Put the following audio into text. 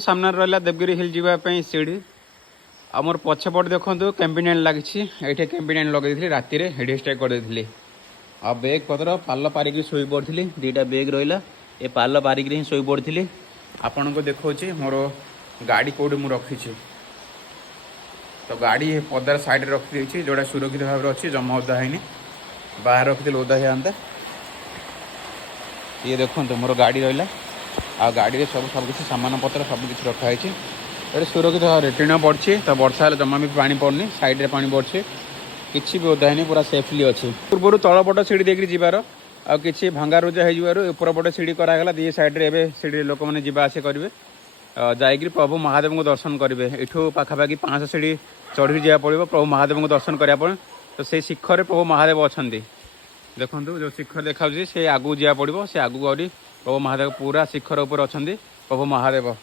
सामने रहा देवगिरी हिल जावाई सीढ़ी आमर पछपट देखो कैंपिनियन लगी ये कैंपिनियन लगे राति हेड स्टे करदे आ बेग पतर पाल पारिक शोई पड़ी दुईटा बेग रहा ये पाल पारिक ही शोई पड़ी आपण को देखा मोर गाड़ी कौटी मुझे रखी तो गाड़ी पदार साइड रखी जोड़ा सुरक्षित भाव में अच्छी जमा ओदा है बाहर रखी ओदा होता ये देखो मोर गाड़ी रहा आ गाड़ी सब किसी सामान पत्र सब किसी रखाई ये सुरक्षित भाव में टीण पड़ी तो वर्षा हेल्ले जमा भी पानी पड़नी साइड में पानी पड़ी किसी भी ओदा है पूरा सेफली अच्छी पूर्व तलपट सीढ़ी देकर जीवार आ कि भांगा रुजा हो ऊपर पटे सीढ़ी करागला दी सैड्रे एवं सीढ़ी लोक मैंने जा आस करेंगे जाकि प्रभु महादेव को दर्शन करेंगे यू पाखापाखि 500 सीढ़ी चढ़ी जा पड़ो प्रभु महादेव को दर्शन कराया तो से शिखर प्रभु महादेव अच्छा देखो जो शिखर देखा से आगू जा पड़ो से आगू प्रभु महादेव पूरा शिखर उपर अच्छा प्रभु महादेव।